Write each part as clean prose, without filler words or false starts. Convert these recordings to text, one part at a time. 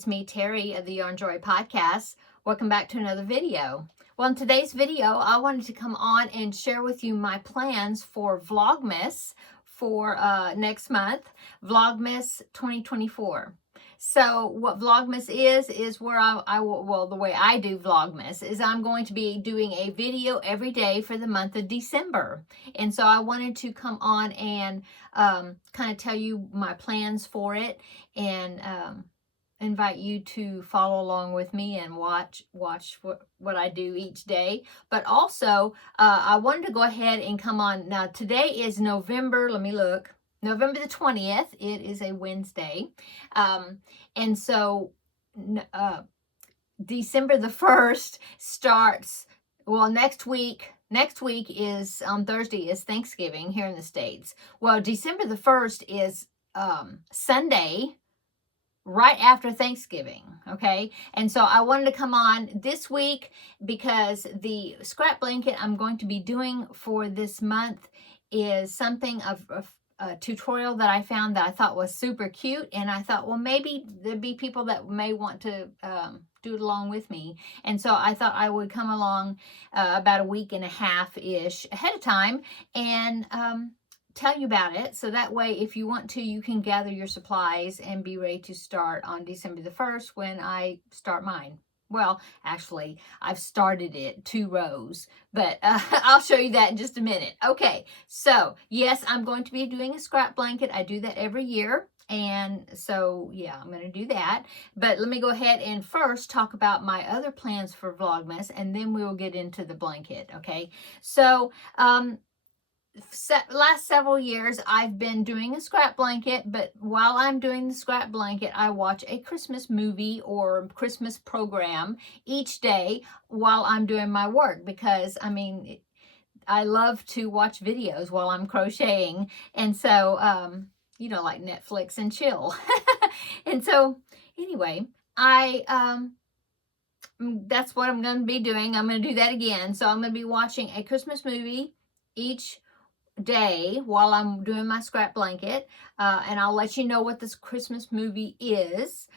it's me, Terry of the Yarn Joy Podcast. Welcome back to another video. Well, in today's video, I wanted to come on and share with you my plans for Vlogmas for next month, Vlogmas 2024. So what Vlogmas is where I will, well, the way I do Vlogmas is I'm going to be doing a video every day for the month of December. And so I wanted to come on and kind of tell you my plans for it and invite you to follow along with me and watch what I do each day. But also, I wanted to go ahead and come on. Now, today is November, let me look. November the 20th. It is a Wednesday. And so December the 1st starts, well, next week is, on Thursday is Thanksgiving here in the States. Well, December the 1st is Sunday, right after Thanksgiving, okay? And so I wanted to come on this week because the scrap blanket I'm going to be doing for this month is something of a tutorial that I found that I thought was super cute, and I thought, well, maybe there'd be people that may want to do it along with me. And so I thought I would come along about a week and a half-ish ahead of time and tell you about it, so that way if you want to, you can gather your supplies and be ready to start on December the 1st when I start mine. Well, actually, I've started it 2 rows, but I'll show you that in just a minute. Okay, so yes, I'm going to be doing a scrap blanket. I do that every year. And so, yeah, I'm going to do that. But let me go ahead and first talk about my other plans for Vlogmas, and then we will get into the blanket, okay? So, last several years I've been doing a scrap blanket, but while I'm doing the scrap blanket, I watch a Christmas movie or Christmas program each day while I'm doing my work, because I mean, I love to watch videos while I'm crocheting, and so you know, like Netflix and chill. And so anyway, that's what I'm going to be doing. I'm going to do that again. So I'm going to be watching a Christmas movie each day while I'm doing my scrap blanket, and I'll let you know what this Christmas movie is.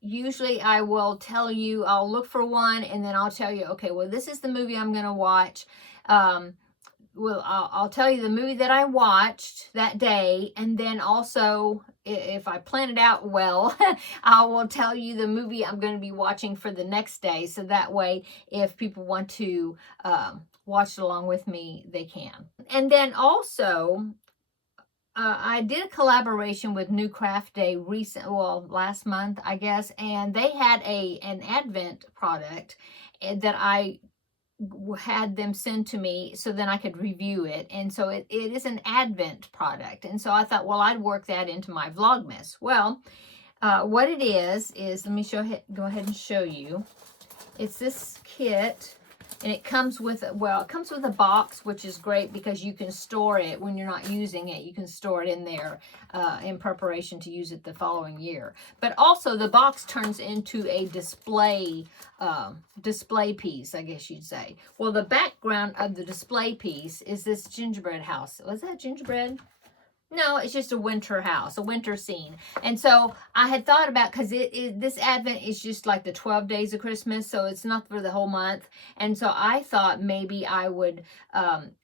Usually I will tell you, I'll look for one, and then I'll tell you, okay, well, this is the movie I'm going to watch. Well, I'll tell you the movie that I watched that day, and then also, if I plan it out well, I will tell you the movie I'm going to be watching for the next day, so that way if people want to watch it along with me, they can. And then also, I did a collaboration with New Craft Day last month, I guess, and they had an Advent product that I had them send to me so then I could review it. And so it is an Advent product. And so I thought, well, I'd work that into my Vlogmas. Well, what it is let me go ahead and show you. It's this kit, and it comes with, well, it comes with a box, which is great because you can store it when you're not using it. You can store it in there in preparation to use it the following year. But also the box turns into a display piece, I guess you'd say. Well, the background of the display piece is this gingerbread house. Was that gingerbread? No, it's just a winter house, a winter scene. And so I had thought about, because this Advent is just like the 12 days of Christmas, so it's not for the whole month. And so I thought maybe I would,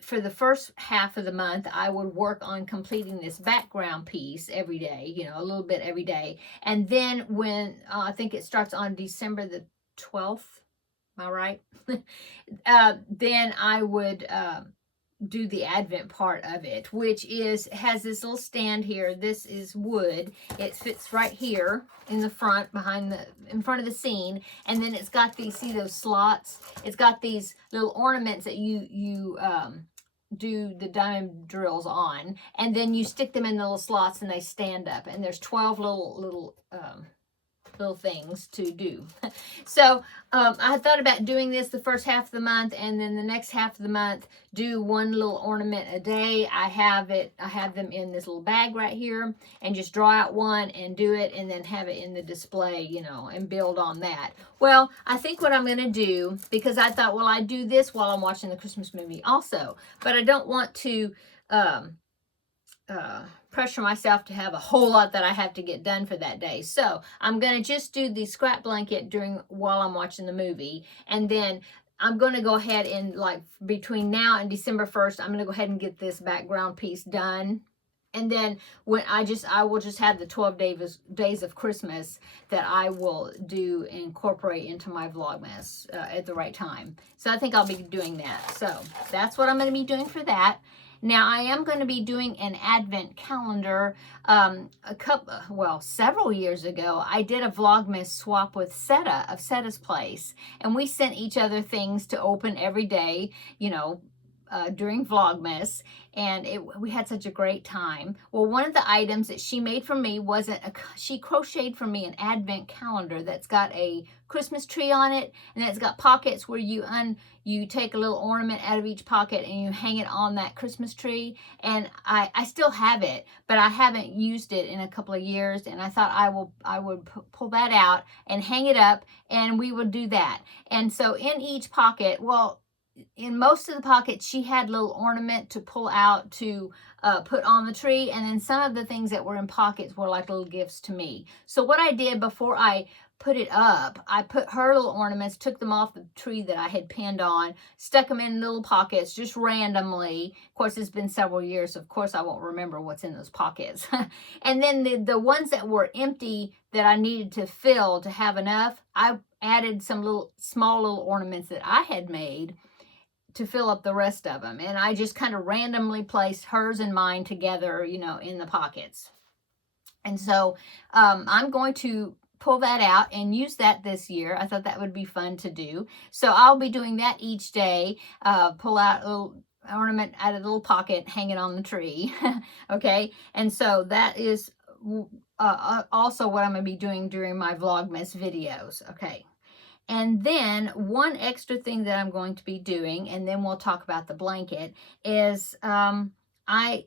for the first half of the month, I would work on completing this background piece every day, you know, a little bit every day. And then when, I think it starts on December the 12th, am I right? Then I would do the Advent part of it, which has this little stand here. This is wood. It fits right here in the front, in front of the scene. And then it's got these, see those slots? It's got these little ornaments that you do the diamond drills on, and then you stick them in the little slots and they stand up, and there's 12 little things to do. So I thought about doing this the first half of the month, and then the next half of the month do one little ornament a day. I have them in this little bag right here, and just draw out one and do it, and then have it in the display, you know, and build on that. Well, I think what I'm going to do, because I thought, well, I do this while I'm watching the Christmas movie also, but I don't want to pressure myself to have a whole lot that I have to get done for that day. So I'm going to just do the scrap blanket while I'm watching the movie. And then I'm going to go ahead and, like, between now and December 1st, I'm going to go ahead and get this background piece done. And then when I will just have the 12 days of Christmas that I will incorporate into my Vlogmas at the right time. So I think I'll be doing that. So that's what I'm going to be doing for that. Now I am going to be doing an Advent calendar. Several years ago, I did a Vlogmas swap with Seta of Seta's Place, and we sent each other things to open every day, during Vlogmas, and we had such a great time. Well, one of the items that she made for me she crocheted for me an Advent calendar that's got a Christmas tree on it, and it's got pockets where you take a little ornament out of each pocket and you hang it on that Christmas tree. And I still have it, but I haven't used it in a couple of years, and I thought I would pull that out and hang it up, and we would do that. And so in each pocket, in most of the pockets, she had little ornament to pull out to put on the tree. And then some of the things that were in pockets were like little gifts to me. So what I did before I put it up, I put her little ornaments, took them off the tree that I had pinned on, stuck them in little pockets just randomly. Of course, it's been several years. So of course, I won't remember what's in those pockets. And then the ones that were empty that I needed to fill to have enough, I added some small little ornaments that I had made to fill up the rest of them. And I just kind of randomly placed hers and mine together, in the pockets. And so I'm going to pull that out and use that this year. I thought that would be fun to do. So I'll be doing that each day. Pull out a little ornament out of a little pocket, hang it on the tree. Okay. And so that is also what I'm going to be doing during my Vlogmas videos. Okay. And then one extra thing that I'm going to be doing, and then we'll talk about the blanket, is I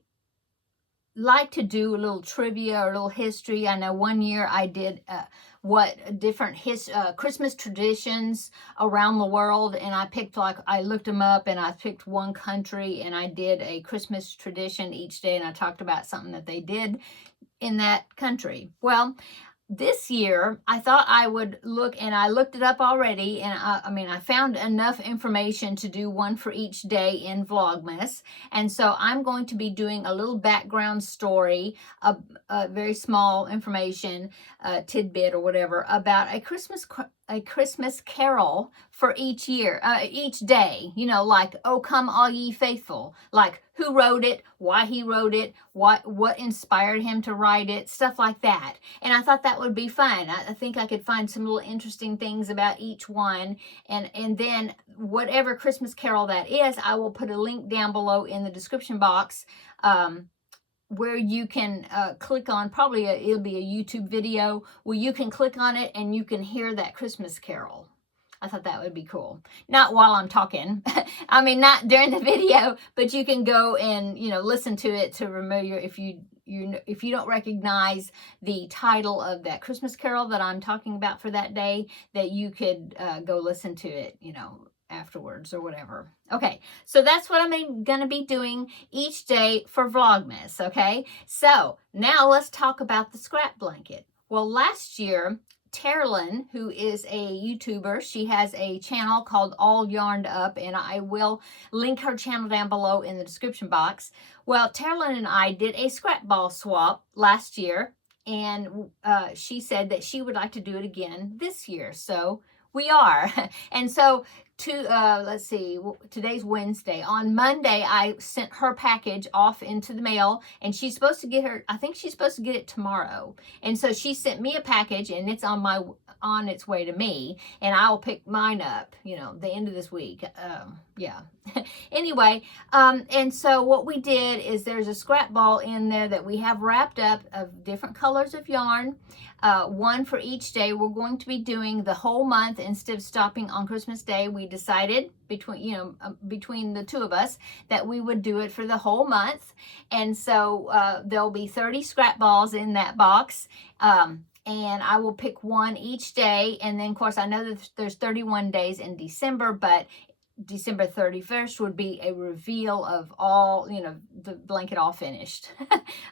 like to do a little trivia or a little history. I know one year I did different Christmas traditions around the world, and I looked them up, and I picked one country, and I did a Christmas tradition each day, and I talked about something that they did in that country. Well, this year, I thought I would look, and I looked it up already, and I found enough information to do one for each day in Vlogmas. And so I'm going to be doing a little background story, a very small information tidbit or whatever about a Christmas carol for each day, like "O Come All Ye Faithful," like who wrote it, why he wrote it, what inspired him to write it, stuff like that. And I thought that would be fun. I think I could find some little interesting things about each one. And then whatever Christmas carol that is, I will put a link down below in the description box where you can click on, it'll be a YouTube video where you can click on it and you can hear that Christmas carol. I thought that would be cool. Not while I'm talking. Not during the video, but you can go and, listen to it to remember if you don't recognize the title of that Christmas carol that I'm talking about for that day, that you could go listen to it, afterwards or whatever. Okay, so that's what I'm going to be doing each day for Vlogmas, okay? So now let's talk about the scrap blanket. Well, last year, Terri, who is a YouTuber, she has a channel called All Yarned Up, and I will link her channel down below in the description box. Well, Terri and I did a scrap ball swap last year, and she said that she would like to do it again this year. So we are. And so let's see, today's Wednesday. On Monday, I sent her package off into the mail, and she's supposed to get I think she's supposed to get it tomorrow. And so she sent me a package, and it's on its way to me, and I'll pick mine up, the end of this week. Yeah. Anyway, and so what we did is there's a scrap ball in there that we have wrapped up of different colors of yarn, one for each day. We're going to be doing the whole month instead of stopping on Christmas Day. We decided between the two of us that we would do it for the whole month. And so there'll be 30 scrap balls in that box. And I will pick one each day. And then, of course, I know that there's 31 days in December, but December 31st would be a reveal of all, the blanket all finished.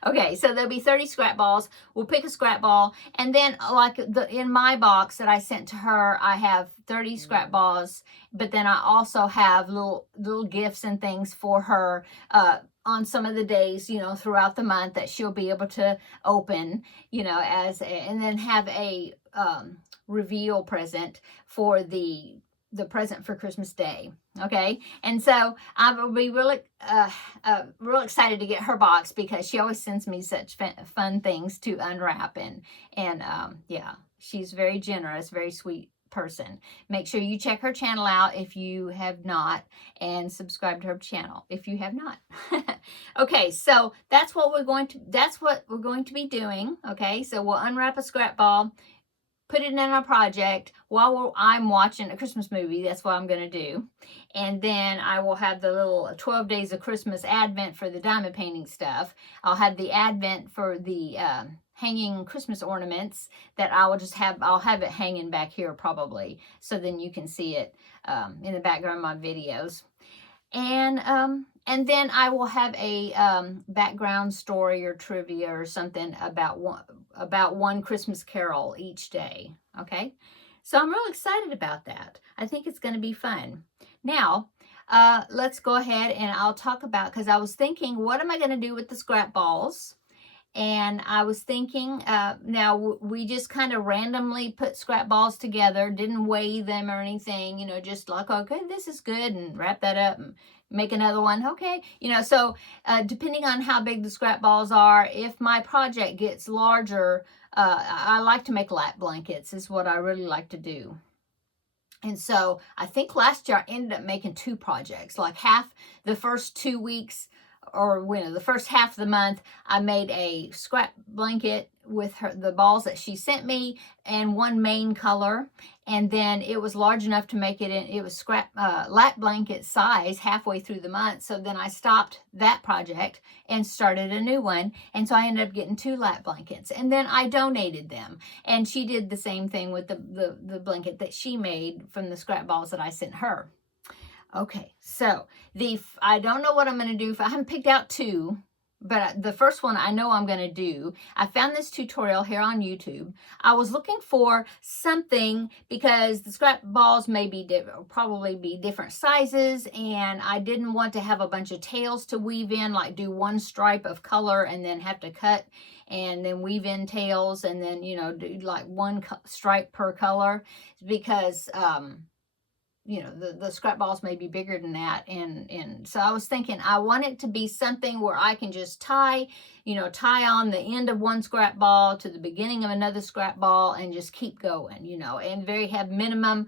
Okay, so there'll be 30 scrap balls. We'll pick a scrap ball, and then like in my box that I sent to her, I have 30 scrap balls, but then I also have little gifts and things for her on some of the days, throughout the month that she'll be able to open, and then have a reveal present for the present for Christmas Day. Okay, and so I will be really real excited to get her box, because she always sends me such fun things to unwrap, and yeah, she's very generous, very sweet person. Make sure you check her channel out if you have not, and subscribe to her channel if you have not. Okay, so that's what we're going to be doing. Okay, so we'll unwrap a scrap ball, put it in a project while I'm watching a Christmas movie. That's what I'm going to do. And then I will have the little 12 days of Christmas advent for the diamond painting stuff. I'll have the advent for the hanging Christmas ornaments that I'll have it hanging back here probably, so then you can see it in the background of my videos. And then I will have a background story or trivia or something about one Christmas carol each day. Okay, so I'm real excited about that. I think it's going to be fun. Now, let's go ahead and I'll talk about, because I was thinking, what am I going to do with the scrap balls? And I was thinking, now we just kind of randomly put scrap balls together, didn't weigh them or anything, just like, okay, this is good, and wrap that up and make another one. Okay, so depending on how big the scrap balls are, if my project gets larger, I like to make lap blankets, is what I really like to do. And so I think last year I ended up making 2 projects, like half the first 2 weeks, or the first half of the month, I made a scrap blanket with the balls that she sent me, and one main color, and then it was large enough to make it was scrap lap blanket size halfway through the month. So then I stopped that project and started a new one, and so I ended up getting 2 lap blankets, and then I donated them, and she did the same thing with the blanket that she made from the scrap balls that I sent her. Okay, so I don't know what I'm going to do. I haven't picked out 2, but the first one I know I'm going to do. I found this tutorial here on YouTube. I was looking for something, because the scrap balls may probably be different sizes, and I didn't want to have a bunch of tails to weave in, like do one stripe of color and then have to cut and then weave in tails, and then, do like one stripe per color, because the scrap balls may be bigger than that. And so I was thinking, I want it to be something where I can just tie on the end of one scrap ball to the beginning of another scrap ball, and just keep going, and have minimum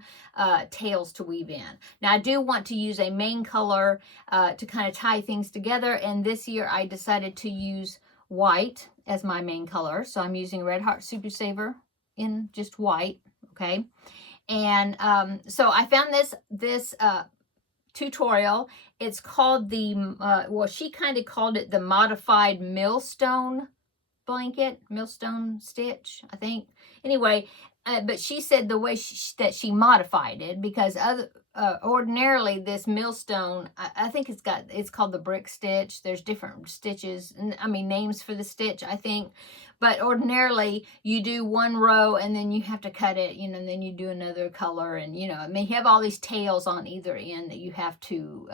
tails to weave in. Now I do want to use a main color to kind of tie things together. And this year I decided to use white as my main color. So I'm using Red Heart Super Saver in just white. Okay. And so I found this tutorial. It's called she kind of called it the modified millstone blanket, millstone stitch, I think. Anyway, but she said the way that she modified it, because ordinarily this millstone, I think it's called the brick stitch. There's different stitches, names for the stitch, I think. But ordinarily you do one row and then you have to cut it, and then you do another color, and you have all these tails on either end that you have to,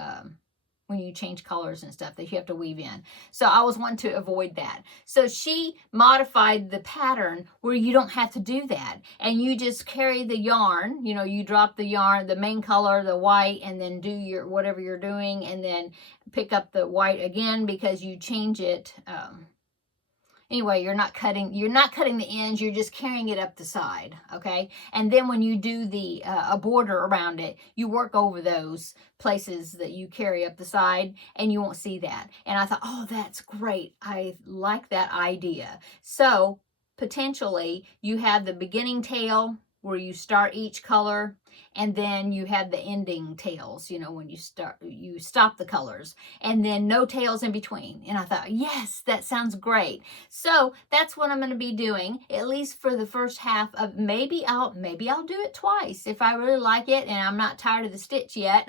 when you change colors and stuff, that you have to weave in. So I was wanting to avoid that. So she modified the pattern where you don't have to do that. And you just carry the yarn, you drop the yarn, the main color, the white, and then do whatever you're doing, and then pick up the white again, because you change it. Anyway, you're not cutting the ends, you're just carrying it up the side, okay? And then when you do a border around it, you work over those places that you carry up the side, and you won't see that. And I thought, oh, that's great. I like that idea. So potentially you have the beginning tail where you start each color, and then you have the ending tails, you know, when you stop the colors, and then no tails in between. And I thought, yes, that sounds great. So that's what I'm going to be doing, at least for the first half of, maybe I'll do it twice if I really like it and I'm not tired of the stitch yet.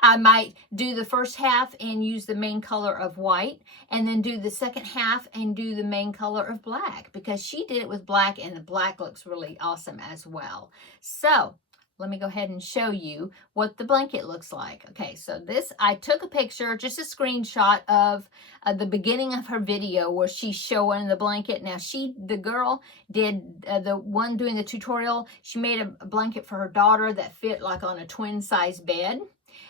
I might do the first half and use the main color of white, and then do the second half and do the main color of black, because she did it with black and the black looks really awesome as well. So let me go ahead and show you what the blanket looks like. Okay, so this, I took a picture, just a screenshot of the beginning of her video where she's showing the blanket. Now the girl did, the one doing the tutorial, she made a blanket for her daughter that fit like on a twin size bed.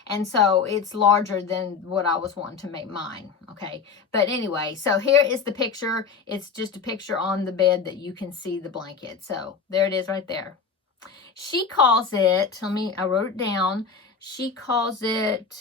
And so it's larger than what I was wanting to make mine. Okay, but anyway, so here is the picture. It's just a picture on the bed that you can see the blanket. So there it is right there. She calls it, I wrote it down. She calls it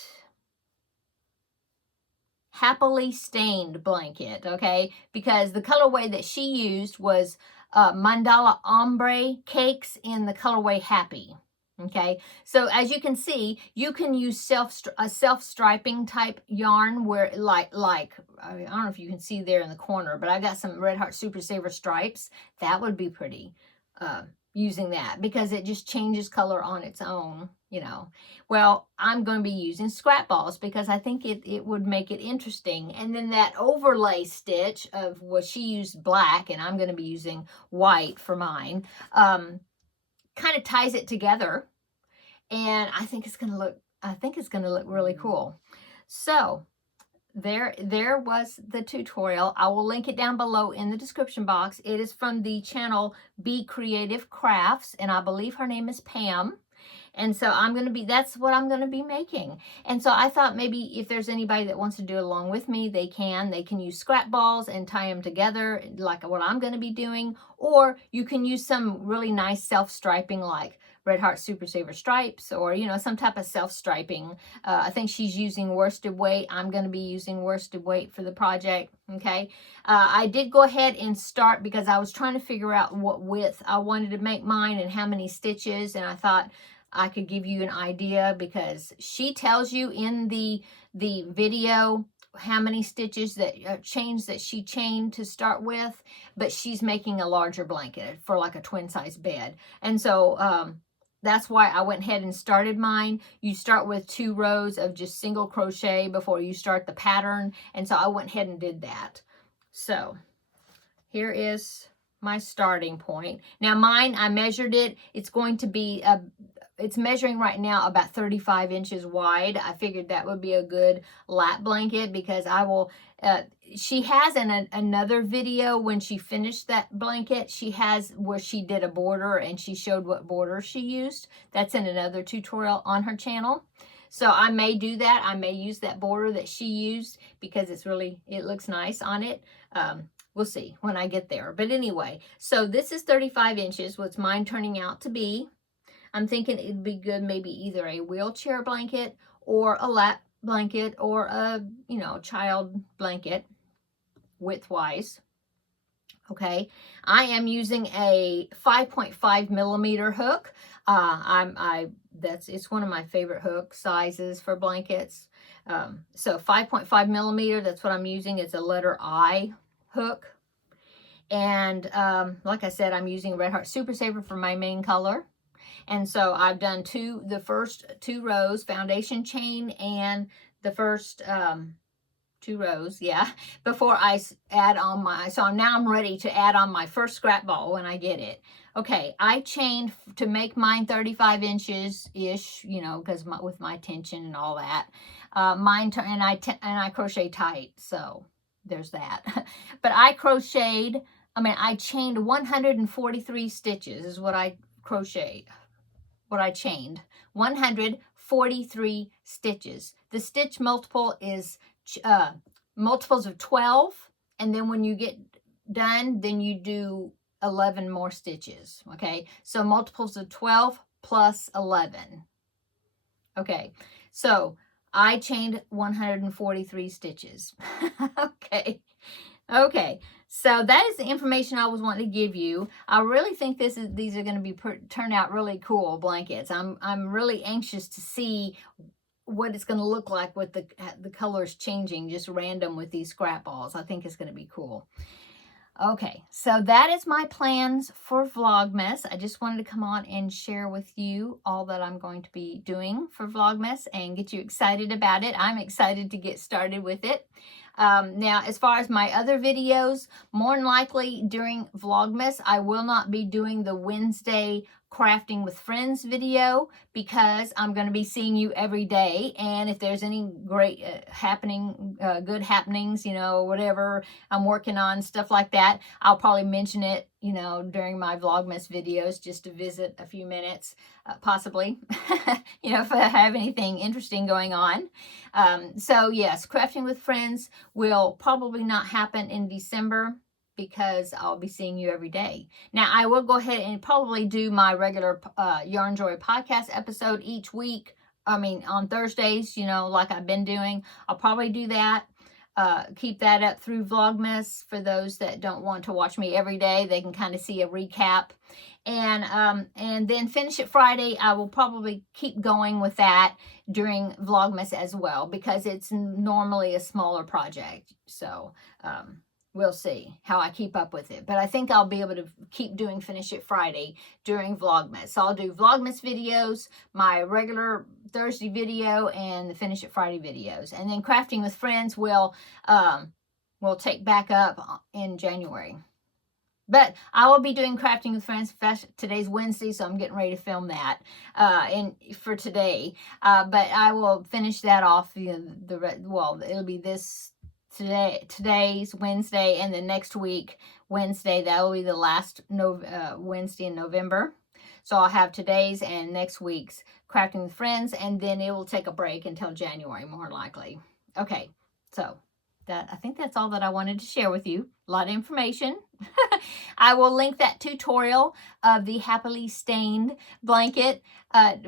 Happily Stained Blanket, okay? Because the colorway that she used was Mandala Ombre Cakes in the colorway Happy. Okay, so as you can see, you can use self-striping type yarn where I don't know if you can see there in the corner, but I got some Red Heart Super Saver stripes. That would be pretty using that, because it just changes color on its own, you know. Well, I'm going to be using scrap balls because I think it would make it interesting. And then that overlay stitch of what she used black, and I'm going to be using white for mine, kind of ties it together, and I think it's going to look really cool. So there was the tutorial. I will link it down below in the description box. It is from the channel Be Creative Crafts, and I believe her name is Pam. And so that's what I'm going to be making. And so I thought maybe if there's anybody that wants to do it along with me, they can use scrap balls and tie them together like what I'm going to be doing. Or you can use some really nice self-striping like Red Heart Super Saver stripes, or, you know, some type of self-striping. I think she's using worsted weight. I'm going to be using worsted weight for the project. Okay. I did go ahead and start because I was trying to figure out what width I wanted to make mine and how many stitches. And I thought I could give you an idea, because she tells you in the video how many stitches chains that she chained to start with, but she's making a larger blanket for like a twin size bed. And so that's why I went ahead and started mine. You start with 2 rows of just single crochet before you start the pattern. And so I went ahead and did that. So here is my starting point. Now mine, I measured it. It's going to be it's measuring right now about 35 inches wide. I figured that would be a good lap blanket, because I will, she has another video when she finished that blanket. She has where she did a border and she showed what border she used. That's in another tutorial on her channel. So I may do that. I may use that border that she used because it looks nice on it. We'll see when I get there. But anyway, so this is 35 inches, what's mine turning out to be. I'm thinking it'd be good, maybe either a wheelchair blanket or a lap blanket or a, you know, child blanket width-wise. Okay, I am using a 5.5 millimeter hook. It's one of my favorite hook sizes for blankets. So 5.5 millimeter, that's what I'm using. It's a letter I hook. And like I said, I'm using Red Heart Super Saver for my main color. And so I've done the first 2 rows, foundation chain, and the first 2 rows, yeah, before I add on so now I'm ready to add on my first scrap ball when I get it. Okay, I chained to make mine 35 inches-ish, you know, because with my tension and all that. And I crochet tight, so there's that. But I chained 143 stitches is what I crocheted. What I chained, 143 stitches. The stitch multiple is multiples of 12, and then when you get done, then you do 11 more stitches. Okay, so multiples of 12 plus 11. Okay, so I chained 143 stitches. Okay, Okay, so that is the information I was wanting to give you. I really think these are going to be turn out really cool blankets. I'm really anxious to see what it's going to look like with the colors changing, just random with these scrap balls. I think it's going to be cool. Okay, so that is my plans for Vlogmas. I just wanted to come on and share with you all that I'm going to be doing for Vlogmas and get you excited about it. I'm excited to get started with it. Now, as far as my other videos, more than likely during Vlogmas, I will not be doing the Wednesday Crafting with Friends video because I'm going to be seeing you every day. And if there's any great good happenings, whatever I'm working on, stuff like that, I'll probably mention it, during my Vlogmas videos just to visit a few minutes, possibly, if I have anything interesting going on. So yes, Crafting with Friends will probably not happen in December because I'll be seeing you every day. Now, I will go ahead and probably do my regular Yarn Joy podcast episode each week. I mean, on Thursdays, like I've been doing. I'll probably do that. Keep that up through Vlogmas. For those that don't want to watch me every day, they can kind of see a recap. And then Finish It Friday, I will probably keep going with that during Vlogmas as well because it's normally a smaller project. So, we'll see how I keep up with it. But I think I'll be able to keep doing Finish It Friday during Vlogmas. So I'll do Vlogmas videos, my regular Thursday video, and the Finish It Friday videos. And then Crafting with Friends will take back up in January. But I will be doing Crafting with Friends. Today's Wednesday, so I'm getting ready to film that for today. But I will finish that off. It'll be today's Wednesday, and the next week Wednesday, that will be the last Wednesday in November. So I'll have today's and next week's Crafting with Friends, and then it will take a break until January, more likely. Okay, so I think that's all that I wanted to share with you. A lot of information. I will link that tutorial of the Happily Stained blanket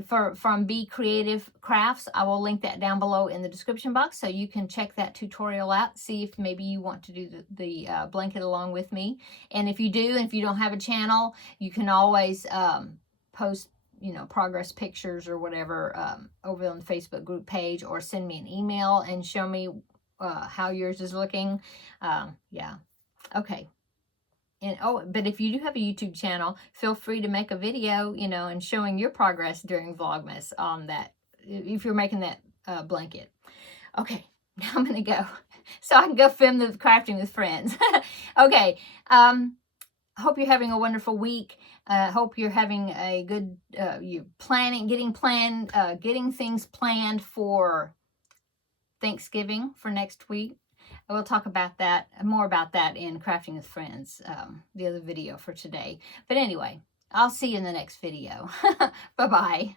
from Be Creative Crafts. I will link that down below in the description box so you can check that tutorial out. See if maybe you want to do the blanket along with me. And if you do, and if you don't have a channel, you can always post progress pictures or whatever over on the Facebook group page, or send me an email and show me how yours is looking. Yeah. Okay. And but if you do have a YouTube channel, feel free to make a video, and showing your progress during Vlogmas on that, if you're making that blanket. Okay, now I'm going to go so I can go film the Crafting with Friends. Okay. Hope you're having a wonderful week. Hope you're having a good, getting things planned for Thanksgiving for next week. I will talk about that, more about that in Crafting with Friends, the other video for today. But anyway, I'll see you in the next video. Bye-bye.